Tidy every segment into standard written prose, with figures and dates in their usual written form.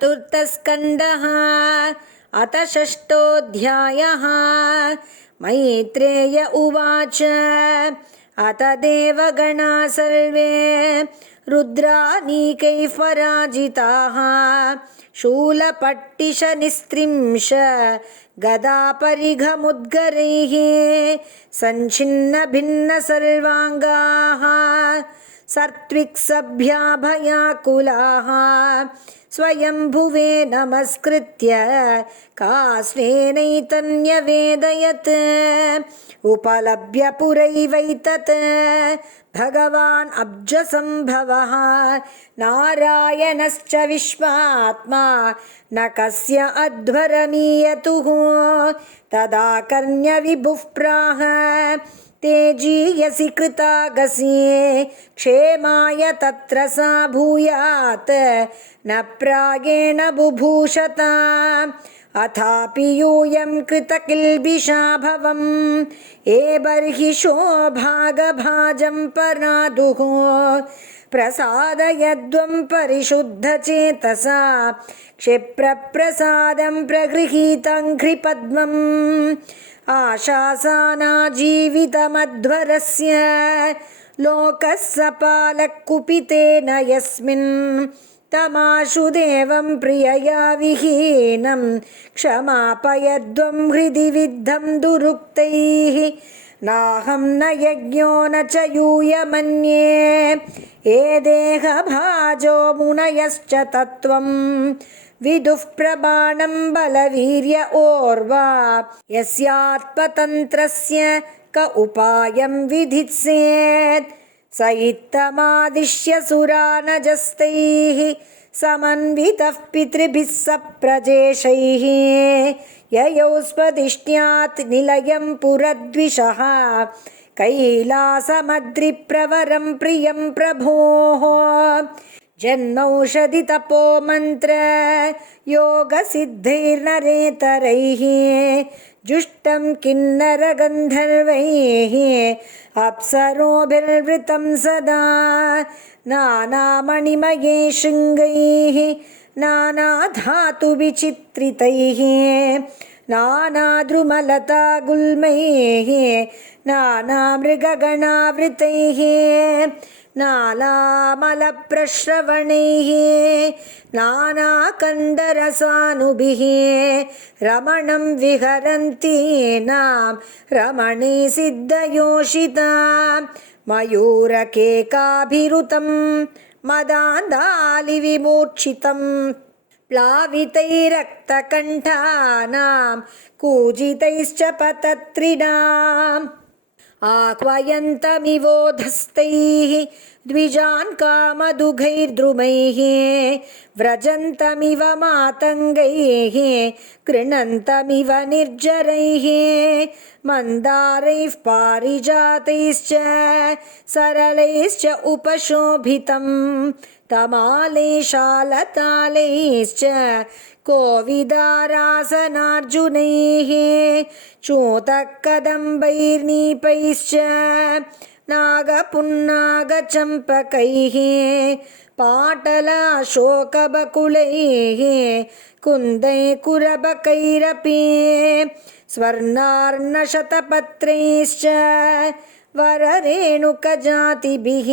चतुर्थस्कन्धः अथ षष्ठोऽध्यायः। मैत्रेय उवाच अथ देवगणा सर्वे रुद्रानीकैः पराजिताः शूलपट्टिशनिस्त्रिंश गदापरिघमुद्गरैः सञ्छिन्नभिन्न सर्वाङ्गाः सर्त्विक्सभ्याभयाकुलाः स्वयंभुवे नमस्कृत्य कास्वेनैतन्यवेदयत् उपलभ्य पुरैवैतत् भगवान् अब्जसम्भवः नारायणश्च विश्वात्मा न कस्य अध्वरमीयतुः तदा कर्ण्यविभुः प्राह तेजीयसि कृतागसि क्षेमाय तत्र सा भूयात् न प्रायेण बुभूषता अथापि यूयं कृतकिल्बिषा भवम् एबर्हिषो भागभाजं परादुः प्रसादयद्वं परिशुद्धचेतसा क्षिप्रप्रसादं प्रगृहीतं घ्रिपद्मम् आशासानाजीवितमध्वरस्य लोकः सपालकुपितेन यस्मिन् तमाशुदेवं प्रियया विहीनं क्षमापयद्वं हृदि विद्धं दुरुक्तैः नाहं न यज्ञो न च यूयमन्ये ये देहभाजो मुनयश्च तत्त्वं विदुः प्रमाणं बलवीर्य ओर्वा यस्यात्मतन्त्रस्य क उपायं विधित्सेत् स इत्थमादिश्य सुरानजस्तैः समन्वितः पितृभिः सप्रजेशैः ययौ स्वदिष्ट्यात् निलयं पुरद्विषः कैलासमद्रिप्रवरं प्रियं प्रभोः जन्मौषधि तपो मंत्र योग सिद्धैर्नरेतरैः जुष्टं किन्नर गन्धर्वैः अप्सरोभिर्वृतं सदा नानामणिमये शृङ्गैः नानाधातुविचित्रितैः नानाद्रुमलता गुल्मैः नानामृगगणावृतैः नानामलप्रश्रवणैः नानाकन्दरसानुभिः रमणं विहरन्तीनां रमणे सिद्धयोषिता मयूरकेकाभिरुतं मदान्दालिविमूर्छितं प्लावितैरक्तकण्ठानां कूजितैश्च पतत्रिणाम् आह्वयन्तमिवोधस्तैः द्विजान् कामदुघैर्द्रुमैः व्रजन्तमिव मातङ्गैः कृणन्तमिव निर्जरैः मन्दारैः पारिजातैश्च सरलैश्च उपशोभितं तमालैशालतालैश्च कोविदारासनार्जुनैः चूतकदम्बैर्नीपैश्च नागपुन्नागचम्पकैः पाटलाशोकबकुलैः कुन्दैकुरबकैरपि स्वर्णार्णशतपत्रैश्च वररेणुकजातिभिः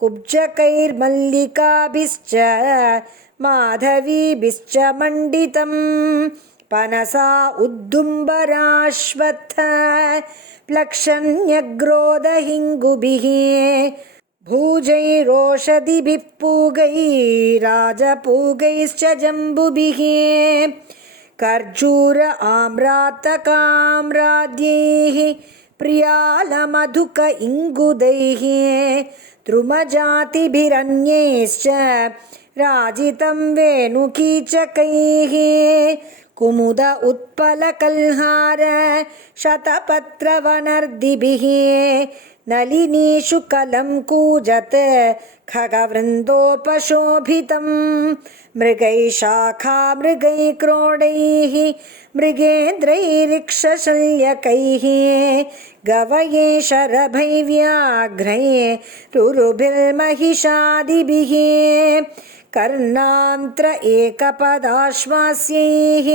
कुब्जकैर्मल्लिकाभिश्च माधवीभिश्च मण्डितं पनसा उद्दुम्बराश्वत्थ प्लक्षण्यग्रोदहिङ्गुभिः भूजैरोषधिभिः पूगैराजपूगैश्च जम्बुभिः कर्जूर आम्रातकाम्राद्यैः प्रियालमधुक इङ्गुदैः द्रुमजातिभिरन्यैश्च राजितं वेणुकीचकैः कुमुद उत्पलकल्हार शतपत्रवनर्दिभिः नलिनीषु कलं कूजत् खगवृन्दोपशोभितं मृगैः शाखा मृगैः क्रोडैः मृगेन्द्रैरिक्षशल्यकैः गवये शरभैर्व्याघ्रैः रुरुभिर्महिषादिभिः कर्णान्त्र एकपदाश्वास्यैः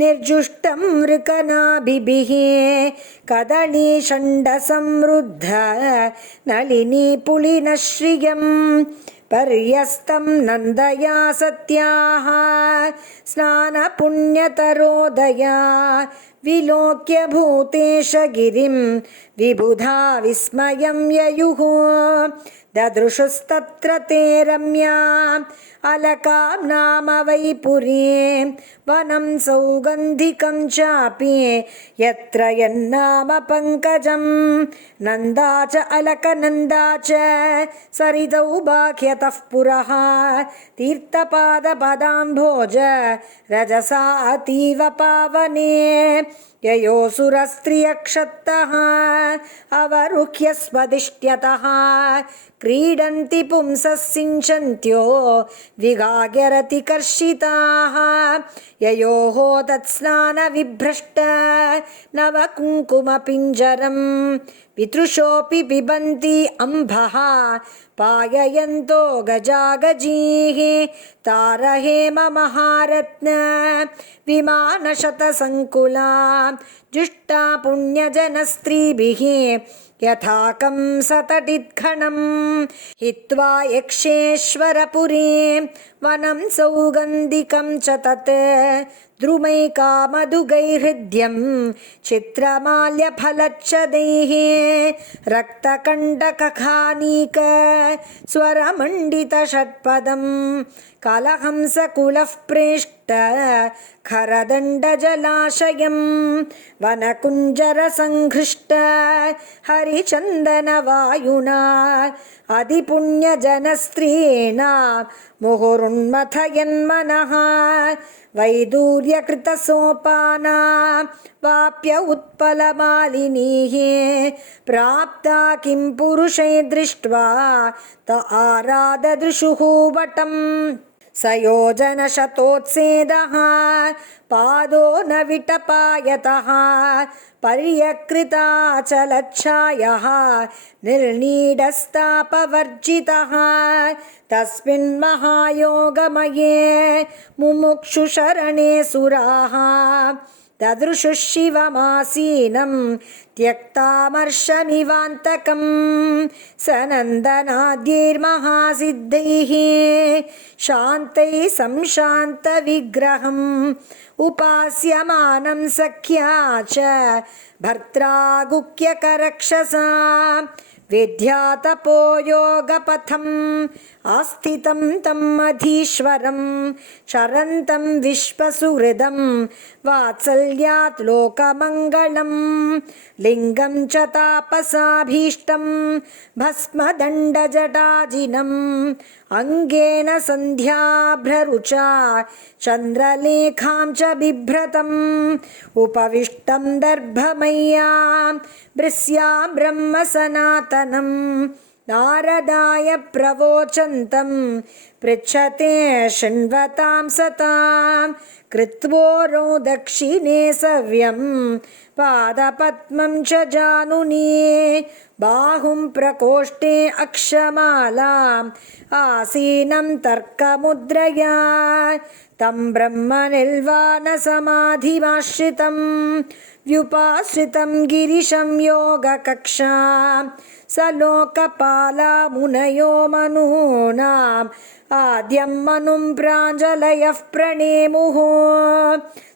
निर्जुष्टं मृकनाभिभिः कदलीषण्डसमृद्ध नलिनीपुलिनश्रियं पर्यस्तं नन्दया सत्याः स्नानपुण्यतरोदया विलोक्य भूतेशगिरिं विबुधा विस्मयं ययुः ददृशुस्तत्र ते रम्या अलकां नाम वै पुरीं वनं सौगन्धिकं चापि यत्र यन्नाम पङ्कजं नन्दा च अलकनन्दा च सरितौ बाह्यतः पुरः तीर्थपादपदाम्भोज रजसा अतीव पावने ययोसुरस्त्रियक्षत्तः अवरुह्य स्वदिष्ट्यतः क्रीडन्ति पुंसः सिञ्चन्त्यो विगाग्यरतिकर्षिताः ययोः तत्स्नानविभ्रष्ट नवकुङ्कुमपिञ्जरं वितृशोऽपि पिबन्ति अम्भः पाययन्तो गजागजीः तारहेममहारत्न विमानशतसङ्कुला जुष्टा पुण्यजनस्त्रीभिः यथाकं सतटिद्घणं हित्वा यक्षेश्वरपुरीं वनं सौगन्धिकं च तत् द्रुमैकामधुगैर्हृद्यं चित्रमाल्यफलच्छदैः रक्तकण्डकखानीक स्वरमण्डितषट्पदं कलहंसकुलः प्रेष्ट खरदण्डजलाशयं वनकुञ्जरसङ्घृष्ट हरिचन्दनवायुना अधिपुण्यजनस्त्रीणां मुहुरुन्मथयन्मनः वैदूर्यकृतसोपाना वाप्य उत्पलमालिनीः प्राप्ता किं पुरुषै दृष्ट्वा त आराददृशुः वटम् सयोजनशतोत्सेदः पादो न विटपायतः पर्यकृताचलच्छायः निर्नीडस्तापवर्जितः तस्मिन् महायोगमये मुमुक्षुशरणे सुराः ददृशुः शिवमासीनं त्यक्तामर्षमिवान्तकं सनन्दनाद्यैर्महासिद्धैः शान्तैः संशान्तविग्रहम् उपास्यमानं सख्या च भर्त्रा गुह्यकरक्षसा विद्यातपोयोगपथम् आस्थितं तं मधीश्वरं शरन्तं विश्वसुहृदं वात्सल्यात् लोकमङ्गलं लिङ्गं च तापसाभीष्टं भस्मदण्डजटाजिनम् अङ्गेन सन्ध्याभ्ररुचा चन्द्रलेखां च बिभ्रतम् उपविष्टं दर्भमय्यां भृस्यां ब्रह्म सनातनं नारदाय प्रवोचन्तं पृच्छते शृण्वतां सतां कृत्वोरो दक्षिणे सव्यं पादपद्मं च जानुनी बाहुं प्रकोष्ठे अक्षमालाम् आसीनं तर्कमुद्रया तं ब्रह्मनिर्वाणसमाधिमाश्रितं व्युपाश्रितं गिरिशं योगकक्षां स लोकपालामुनयो मनूनाम् आद्यं मनुं प्राञ्जलयः प्रणेमुः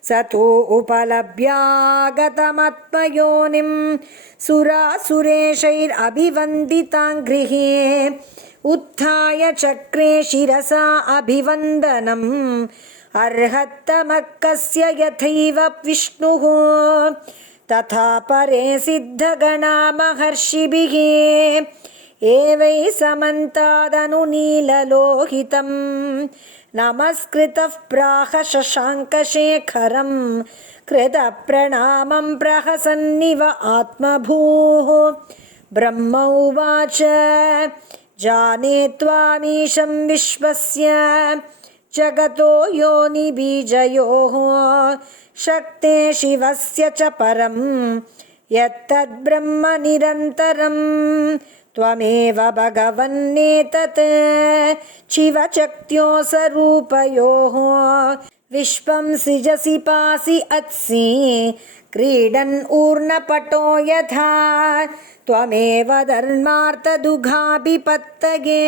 स तु उपलभ्यागतमत्मयोनिं सुरासुरेशैरभिवन्दिताङ्घ्रिः उत्थाय चक्रे शिरसा अभिवन्दनम् अर्हत्तमः कस्य यथैव विष्णुः तथा परे सिद्धगणा महर्षिभिः एवै समन्तादनुनीललोहितं नमस्कृतः प्राह शशाङ्कशेखरं कृतप्रणामं प्रहसन्निव आत्मभूः ब्रह्म उवाच जाने त्वामीशं विश्वस्य जगतो योनिबीजयोः शक्ते शिवस्य च परं यत्तद्ब्रह्म निरन्तरं त्वमेव भगवन्नेतत् शिवशक्त्योऽसरूपयोः विश्वं सृजसि पासि उत्सि क्रीडन् ऊर्णपटो यथा त्वमेव धर्मार्थदुघाभिपत्तये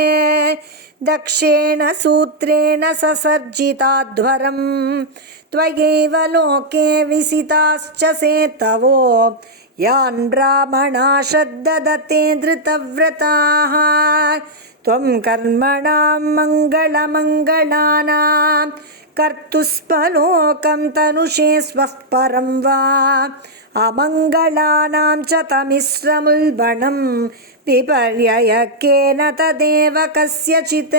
दक्षेण सूत्रेण ससर्जिताध्वरं त्वयैव लोके विसिताश्च सेतवो यान् ब्राह्मणा श्रद्धदते धृतव्रताः त्वं कर्मणां मङ्गलमङ्गलानां कर्तुस्पलोकं तनुषे स्वः परं वा अमङ्गलानां च तमिश्रमुल्बणं विपर्ययकेन तदेव कस्यचित्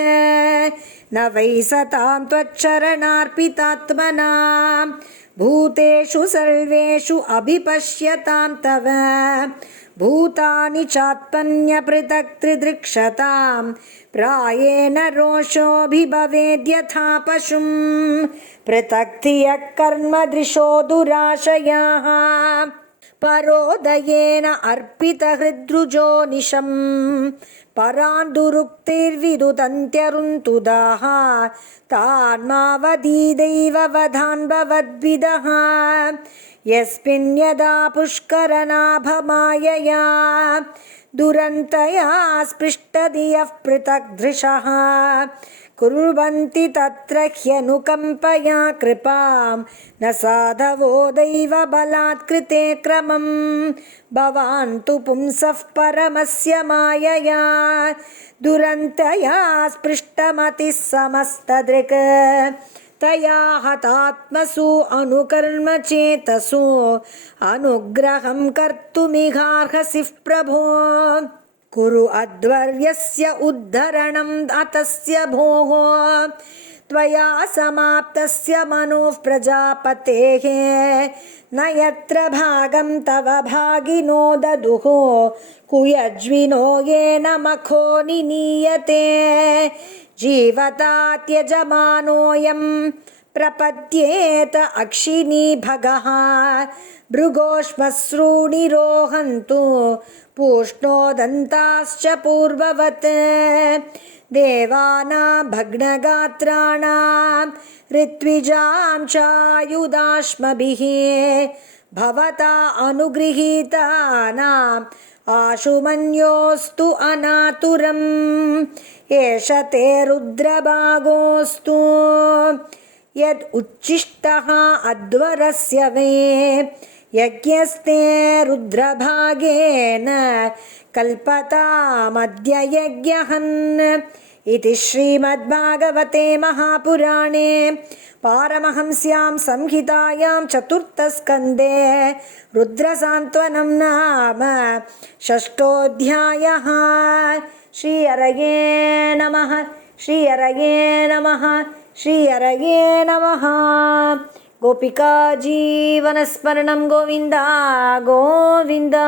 न वै सतां त्वच्चरणार्पितात्मनां भूतेषु सर्वेषु अभिपश्यतां तव भूतानि चात्मन्यपृथक् त्रिदृक्षतां प्रायेण रोषोऽभिभवेद्यथा पशुं पृथक् धियः कर्मदृशो दुराशयाः परोदयेन अर्पितहृद्रुजो निशं परान्दुरुक्तिर्विदुदन्त्यरुन्तुदाः तान्मावधीदैव वधान् भवद्विदः यस्मिन् यदा पुष्करनाभमायया दुरन्तया स्पृष्टधियः पृथक् दृशः कुर्वन्ति तत्र ह्यनुकम्पया कृपां न साधवो दैवबलात् कृते क्रमं भवान् तु पुंसः परमस्य मायया दुरन्तया स्पृष्टमतिः समस्तदृक् तया हतात्मसु अनुकर्मचेतसो अनुग्रहं कर्तुमिहार्हसि प्रभो कुरु अध्वर्यस्य उद्धरणम् अतस्य भोः त्वया समाप्तस्य मनोः प्रजापतेः न यत्र भागं तव भागिनो ददुः कुयज्विनो येन मखो निनीयते जीवता त्यजमानोऽयं प्रपद्येत अक्षिणी भगः भृगोश्मश्रूणि रोहन्तु पूष्णोदन्ताश्च पूर्ववत् देवानां भग्नगात्राणां ऋत्विजां चायुधाश्मभिः भवता अनुगृहीतानाम् आशुमन्योऽस्तु अनातुरम् एष ते रुद्रभागोऽस्तु यद् उच्छिष्टः अध्वरस्य वे यज्ञस्ते रुद्रभागेन कल्पतामद्य यज्ञहन् इति श्रीमद्भागवते महापुराणे पारमहंस्यां संहितायां चतुर्थस्कन्धे रुद्रसान्त्वनं नाम षष्ठोऽध्यायः। श्रीहरये नमः। श्रीहरये नमः। श्रीहरये नमः। गोपिका जीवनस्मरणं गोविन्दा गोविन्दा।